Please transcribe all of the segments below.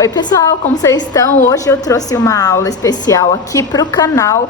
Oi pessoal, como vocês estão? Hoje eu trouxe uma aula especial aqui para o canal,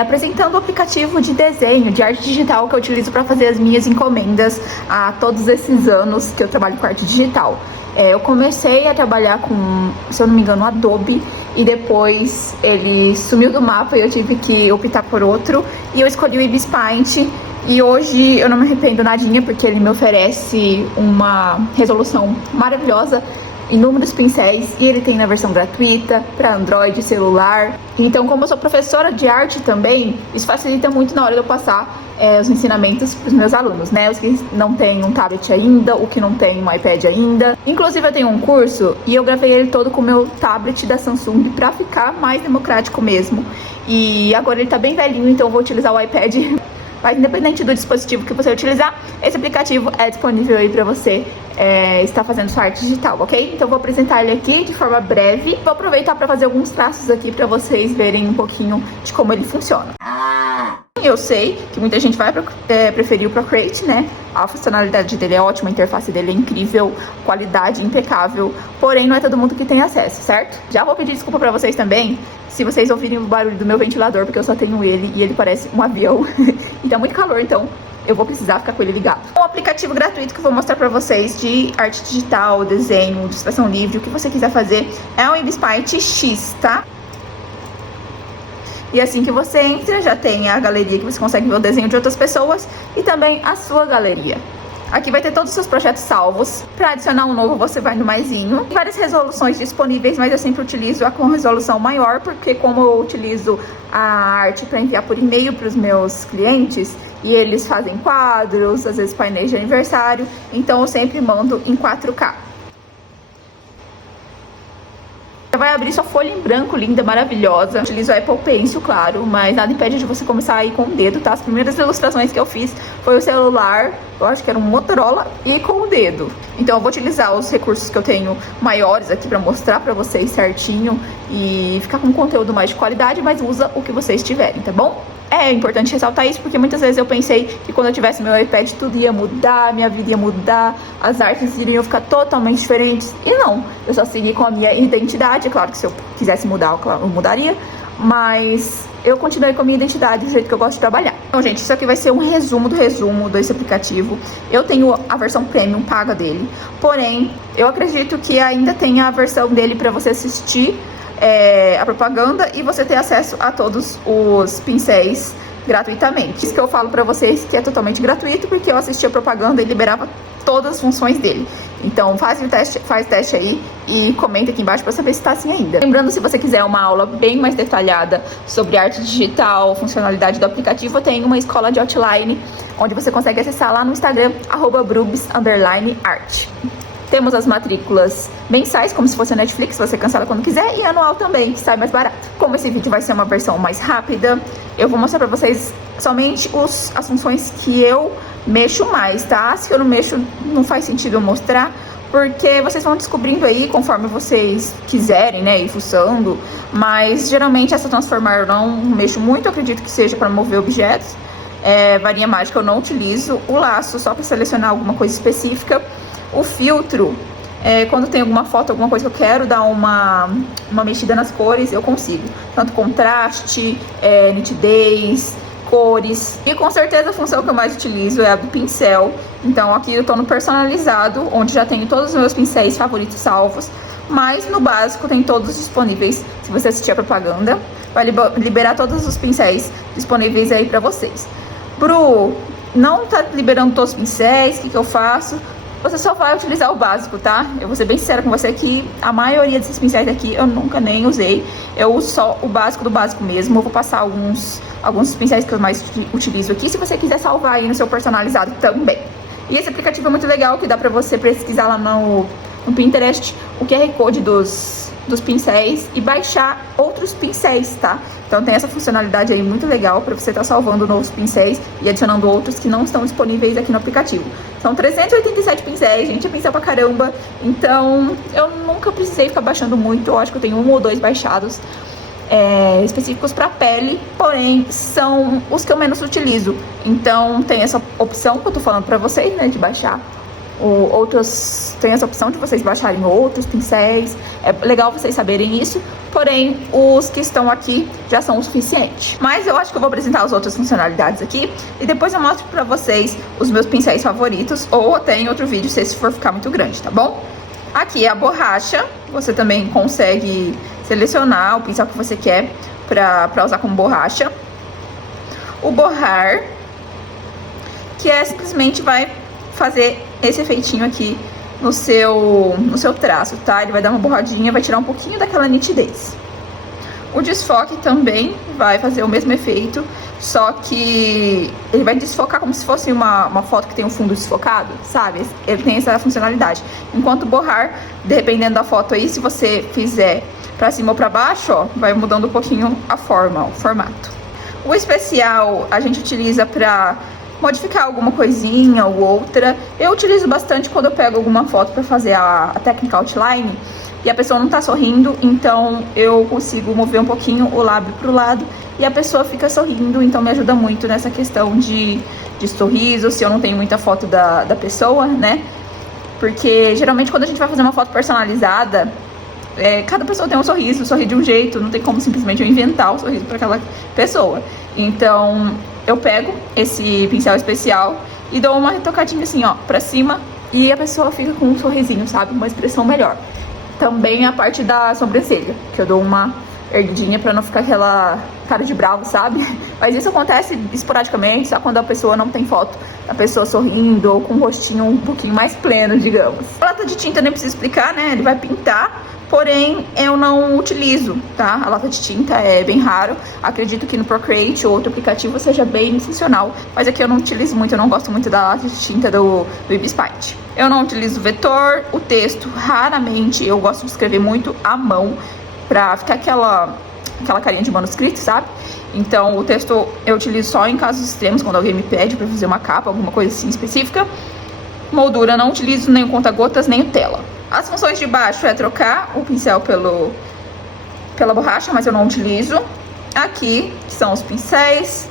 apresentando o aplicativo de desenho, de arte digital que eu utilizo para fazer as minhas encomendas há todos esses anos que eu trabalho com arte digital. Eu comecei a trabalhar com, se eu não me engano, Adobe, e depois ele sumiu do mapa e eu tive que optar por outro, e eu escolhi o Ibis Paint. E hoje eu não me arrependo nadinha, porque ele me oferece uma resolução maravilhosa, inúmeros pincéis, e ele tem na versão gratuita para Android, celular. Então, como eu sou professora de arte também, isso facilita muito na hora de eu passar os ensinamentos para os meus alunos, né? Os que não têm um tablet ainda, o que não tem um iPad ainda. Inclusive eu tenho um curso e eu gravei ele todo com o meu tablet da Samsung para ficar mais democrático mesmo. E agora ele tá bem velhinho, então eu vou utilizar o iPad. Mas independente do dispositivo que você utilizar, esse aplicativo é disponível aí para você estar fazendo sua arte digital, ok? Então eu vou apresentar ele aqui de forma breve. Vou aproveitar para fazer alguns traços aqui para vocês verem um pouquinho de como ele funciona. Eu sei que muita gente vai preferir o Procreate, né? A funcionalidade dele é ótima, a interface dele é incrível, qualidade impecável, porém não é todo mundo que tem acesso, certo? Já vou pedir desculpa pra vocês também, se vocês ouvirem o barulho do meu ventilador, porque eu só tenho ele e ele parece um avião e tá muito calor, então eu vou precisar ficar com ele ligado. Um aplicativo gratuito que eu vou mostrar pra vocês de arte digital, desenho, ilustração livre, o que você quiser fazer, é o Ibis Paint X, tá? E assim que você entra, já tem a galeria que você consegue ver o desenho de outras pessoas e também a sua galeria. Aqui vai ter todos os seus projetos salvos. Para adicionar um novo, você vai no maisinho. Tem várias resoluções disponíveis, mas eu sempre utilizo a com resolução maior, porque como eu utilizo a arte para enviar por e-mail para os meus clientes, e eles fazem quadros, às vezes painéis de aniversário, então eu sempre mando em 4K. Vai abrir sua folha em branco, linda, maravilhosa. Eu utilizo o Apple Pencil, claro, mas nada impede de você começar aí com o dedo, tá? As primeiras ilustrações que eu fiz foi o celular, eu acho que era um Motorola, e com o dedo. Então eu vou utilizar os recursos que eu tenho maiores aqui pra mostrar pra vocês certinho e ficar com um conteúdo mais de qualidade, mas usa o que vocês tiverem, tá bom? É importante ressaltar isso porque muitas vezes eu pensei que quando eu tivesse meu iPad tudo ia mudar, minha vida ia mudar, as artes iriam ficar totalmente diferentes. E não, eu só segui com a minha identidade. É claro que se eu quisesse mudar, eu mudaria, mas eu continuei com a minha identidade do jeito que eu gosto de trabalhar. Então, gente, isso aqui vai ser um resumo do resumo desse aplicativo. Eu tenho a versão premium paga dele, porém, eu acredito que ainda tem a versão dele para você assistir a propaganda e você ter acesso a todos os pincéis gratuitamente. Isso que eu falo pra vocês que é totalmente gratuito, porque eu assisti a propaganda e liberava todas as funções dele. Então faz teste aí e comenta aqui embaixo pra saber se tá assim ainda. Lembrando, se você quiser uma aula bem mais detalhada sobre arte digital, funcionalidade do aplicativo, eu tenho uma escola de outline, onde você consegue acessar lá no Instagram, @brubs_art. Temos as matrículas mensais, como se fosse a Netflix, você cancela quando quiser, e anual também, que sai mais barato. Como esse vídeo vai ser uma versão mais rápida, eu vou mostrar pra vocês somente as funções que eu mexo mais, tá? Se eu não mexo, não faz sentido eu mostrar, porque vocês vão descobrindo aí conforme vocês quiserem, né, ir fuçando. Mas geralmente essa transformar eu não mexo muito, eu acredito que seja para mover objetos. Varinha mágica eu não utilizo, o laço só para selecionar alguma coisa específica. O filtro, quando tem alguma foto, alguma coisa que eu quero dar uma mexida nas cores, eu consigo. Tanto contraste, nitidez, cores. E com certeza a função que eu mais utilizo é a do pincel. Então aqui eu tô no personalizado, onde já tenho todos os meus pincéis favoritos salvos. Mas no básico tem todos disponíveis. Se você assistir a propaganda, vai liberar todos os pincéis disponíveis aí pra vocês. Bru, não tá liberando todos os pincéis, o que eu faço? Você só vai utilizar o básico, tá? Eu vou ser bem sincera com você que a maioria desses pincéis aqui eu nunca nem usei. Eu uso só o básico do básico mesmo. Eu vou passar alguns pincéis que eu mais utilizo aqui, se você quiser salvar aí no seu personalizado também. E esse aplicativo é muito legal, que dá pra você pesquisar lá no Pinterest o QR Code dos pincéis e baixar outros pincéis, tá? Então tem essa funcionalidade aí muito legal para você estar salvando novos pincéis e adicionando outros que não estão disponíveis aqui no aplicativo. São 387 pincéis, gente, é pincel pra caramba. Então eu nunca precisei ficar baixando muito, eu acho que eu tenho 1 ou 2 baixados específicos para pele, porém são os que eu menos utilizo. Então tem essa opção que eu tô falando para vocês, né, de baixar Tem essa opção de vocês baixarem outros pincéis. É legal vocês saberem isso. Porém, os que estão aqui já são o suficiente. Mas eu acho que eu vou apresentar as outras funcionalidades aqui. E depois eu mostro pra vocês os meus pincéis favoritos. Ou até em outro vídeo, se esse for ficar muito grande, tá bom? Aqui é a borracha. Você também consegue selecionar o pincel que você quer pra usar como borracha. O borrar, que simplesmente vai fazer esse efeitinho aqui no seu traço, tá? Ele vai dar uma borradinha, vai tirar um pouquinho daquela nitidez. O desfoque também vai fazer o mesmo efeito, só que ele vai desfocar como se fosse uma foto que tem um fundo desfocado, sabe? Ele tem essa funcionalidade. Enquanto borrar, dependendo da foto aí, se você fizer pra cima ou pra baixo, ó, vai mudando um pouquinho a forma, ó, o formato. O especial a gente utiliza pra modificar alguma coisinha ou outra. Eu utilizo bastante quando eu pego alguma foto pra fazer a técnica outline e a pessoa não tá sorrindo, então eu consigo mover um pouquinho o lábio pro lado e a pessoa fica sorrindo, então me ajuda muito nessa questão de sorriso, se eu não tenho muita foto da pessoa, né? Porque geralmente quando a gente vai fazer uma foto personalizada, cada pessoa tem um sorriso, sorri de um jeito, não tem como simplesmente eu inventar o sorriso para aquela pessoa. Então eu pego esse pincel especial e dou uma retocadinha assim, ó, pra cima, e a pessoa fica com um sorrisinho, sabe? Uma expressão melhor. Também a parte da sobrancelha, que eu dou uma erguidinha pra não ficar aquela cara de bravo, sabe? Mas isso acontece esporadicamente, só quando a pessoa não tem foto da pessoa sorrindo ou com um rostinho um pouquinho mais pleno, digamos. A lata de tinta nem preciso explicar, né? Ele vai pintar, porém eu não utilizo, tá? A lata de tinta é bem raro. Acredito que no Procreate ou outro aplicativo seja bem funcional, mas aqui eu não utilizo muito, eu não gosto muito da lata de tinta do Ibispaint. Eu não utilizo vetor, o texto raramente, eu gosto de escrever muito à mão, pra ficar aquela carinha de manuscrito, sabe? Então o texto eu utilizo só em casos extremos, quando alguém me pede pra fazer uma capa, alguma coisa assim específica. Moldura não utilizo nem o conta-gotas, nem o tela. As funções de baixo é trocar o pincel pela borracha, mas eu não utilizo. Aqui, que são os pincéis.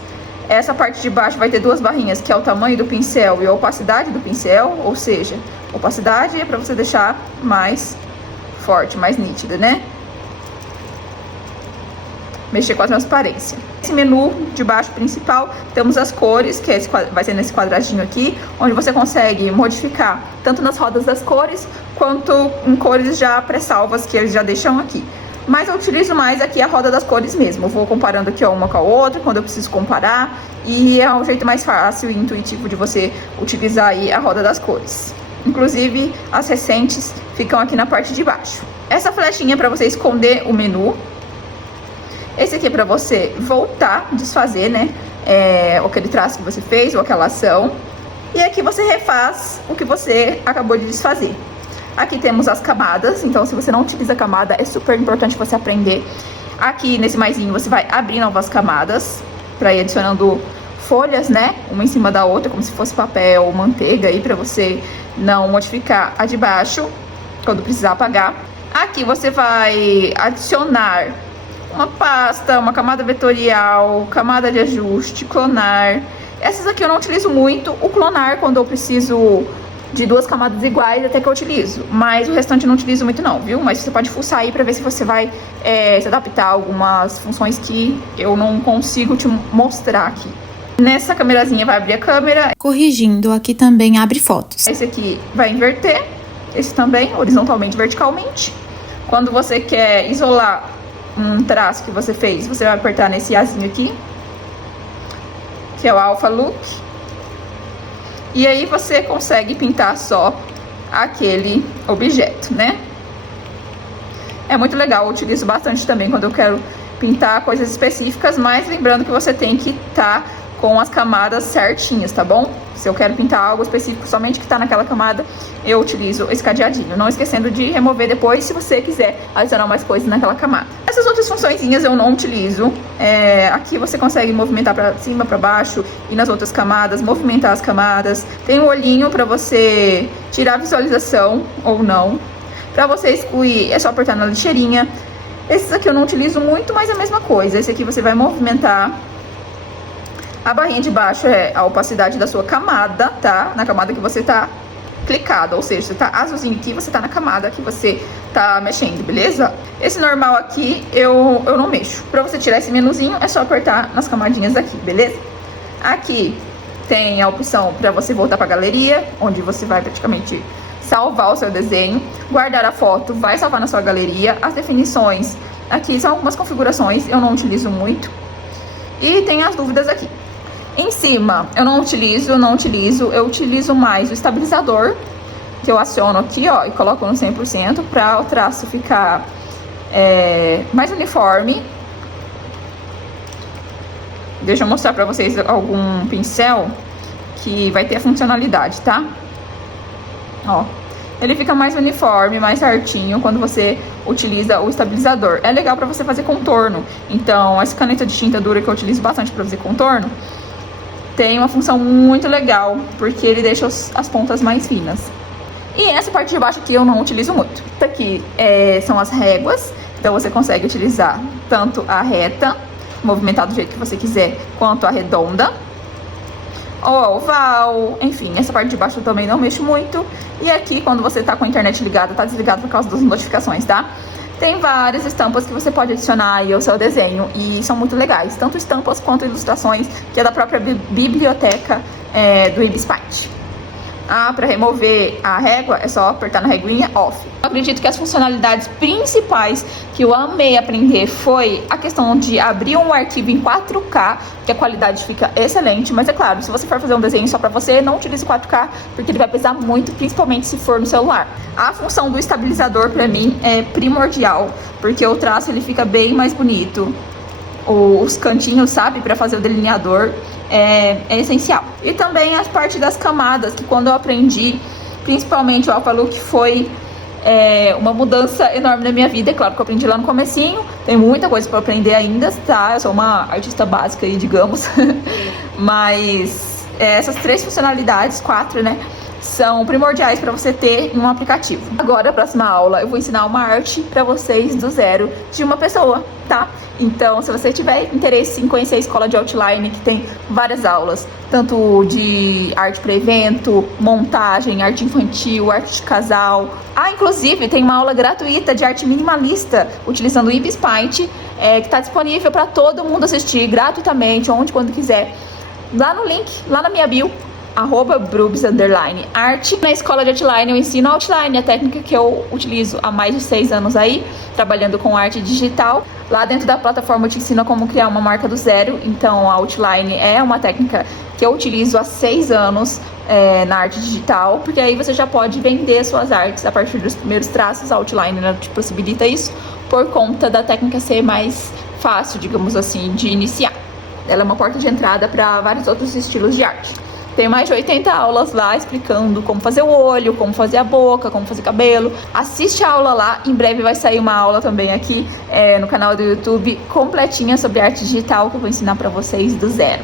Essa parte de baixo vai ter duas barrinhas, que é o tamanho do pincel e a opacidade do pincel. Ou seja, opacidade é pra você deixar mais forte, mais nítida, né? Mexer com a transparência. Esse menu de baixo principal, temos as cores, que vai ser nesse quadradinho aqui, onde você consegue modificar tanto nas rodas das cores, quanto em cores já pré-salvas, que eles já deixam aqui. Mas eu utilizo mais aqui a roda das cores mesmo. Eu vou comparando aqui uma com a outra, quando eu preciso comparar, e é um jeito mais fácil e intuitivo de você utilizar aí a roda das cores. Inclusive, as recentes ficam aqui na parte de baixo. Essa flechinha é para você esconder o menu. Esse aqui é pra você voltar, desfazer, né? Aquele traço que você fez ou aquela ação. E aqui você refaz o que você acabou de desfazer. Aqui temos as camadas, então se você não utiliza a camada, é super importante você aprender. Aqui nesse maisinho você vai abrir novas camadas, pra ir adicionando folhas, né? Uma em cima da outra, como se fosse papel ou manteiga aí, pra você não modificar a de baixo, quando precisar apagar. Aqui você vai adicionar uma pasta, uma camada vetorial, camada de ajuste, clonar. Essas aqui eu não utilizo muito. O clonar, quando eu preciso de duas camadas iguais, até que eu utilizo. Mas o restante eu não utilizo muito não, viu? Mas você pode fuçar aí pra ver se você vai se adaptar a algumas funções que eu não consigo te mostrar aqui. Nessa câmerazinha vai abrir a câmera. Corrigindo, aqui também abre fotos. Esse aqui vai inverter. Esse também, horizontalmente e verticalmente. Quando você quer isolar um traço que você fez, você vai apertar nesse azinho aqui, que é o Alpha Look, e aí você consegue pintar só aquele objeto, né? É muito legal, eu utilizo bastante também quando eu quero pintar coisas específicas, mas lembrando que você tem que estar com as camadas certinhas, tá bom? Se eu quero pintar algo específico somente que tá naquela camada, eu utilizo esse cadeadinho. Não esquecendo de remover depois, se você quiser adicionar mais coisas naquela camada. Essas outras funçõezinhas eu não utilizo. Aqui você consegue movimentar pra cima, pra baixo, e nas outras camadas, movimentar as camadas. Tem um olhinho pra você tirar a visualização ou não. Pra você excluir, é só apertar na lixeirinha. Esses aqui eu não utilizo muito, mas é a mesma coisa. Esse aqui você vai movimentar. A barrinha de baixo é a opacidade da sua camada, tá? Na camada que você tá clicado, ou seja, tá azulzinho aqui, você tá na camada que você tá mexendo, beleza? Esse normal aqui, eu não mexo. Pra você tirar esse menuzinho, é só apertar nas camadinhas aqui, beleza? Aqui tem a opção pra você voltar pra galeria, onde você vai praticamente salvar o seu desenho, guardar a foto, vai salvar na sua galeria. As definições, aqui são algumas configurações, eu não utilizo muito. E tem as dúvidas aqui. Em cima, eu não utilizo, eu utilizo mais o estabilizador, que eu aciono aqui, ó, e coloco no 100% para o traço ficar mais uniforme. Deixa eu mostrar para vocês algum pincel que vai ter a funcionalidade, tá? Ó, ele fica mais uniforme, mais certinho quando você utiliza o estabilizador. É legal para você fazer contorno. Então, essa caneta de tinta dura que eu utilizo bastante para fazer contorno, tem uma função muito legal, porque ele deixa as pontas mais finas. E essa parte de baixo aqui eu não utilizo muito. Isso aqui são as réguas, então você consegue utilizar tanto a reta, movimentar do jeito que você quiser, quanto a redonda, ou a oval, enfim, essa parte de baixo eu também não mexo muito. E aqui, quando você tá com a internet ligada, tá desligado por causa das notificações, tá? Tem várias estampas que você pode adicionar aí ao seu desenho e são muito legais, tanto estampas quanto ilustrações, que é da própria biblioteca do Ibis Paint. Para remover a régua, é só apertar na reguinha off. Eu acredito que as funcionalidades principais que eu amei aprender foi a questão de abrir um arquivo em 4K, que a qualidade fica excelente, mas é claro, se você for fazer um desenho só pra você, não utilize 4K, porque ele vai pesar muito, principalmente se for no celular. A função do estabilizador pra mim é primordial, porque o traço ele fica bem mais bonito. Os cantinhos, sabe, pra fazer o delineador é essencial. E também as partes das camadas, que quando eu aprendi, principalmente o Alpha Look, foi uma mudança enorme na minha vida. É claro que eu aprendi lá no comecinho, tem muita coisa para aprender ainda, tá? Eu sou uma artista básica aí, digamos. Mas essas 3 funcionalidades, 4, né, são primordiais para você ter em um aplicativo. Agora, a próxima aula, eu vou ensinar uma arte para vocês do zero de uma pessoa, tá? Então, se você tiver interesse em conhecer a escola de Outline, que tem várias aulas, tanto de arte para evento, montagem, arte infantil, arte de casal. Inclusive, tem uma aula gratuita de arte minimalista, utilizando o Ibis Paint, que está disponível para todo mundo assistir gratuitamente, onde, quando quiser. Lá no link, lá na minha bio, @brubs_art. Na escola de Outline eu ensino Outline, a técnica que eu utilizo há mais de 6 anos aí, trabalhando com arte digital. Lá dentro da plataforma eu te ensino como criar uma marca do zero, então a Outline é uma técnica que eu utilizo há 6 anos na arte digital, porque aí você já pode vender suas artes a partir dos primeiros traços. A Outline, né, te possibilita isso por conta da técnica ser mais fácil, digamos assim, de iniciar. Ela é uma porta de entrada para vários outros estilos de arte. Tem mais de 80 aulas lá explicando como fazer o olho, como fazer a boca, como fazer cabelo. Assiste a aula lá, em breve vai sair uma aula também aqui no canal do YouTube completinha sobre arte digital, que eu vou ensinar pra vocês do zero.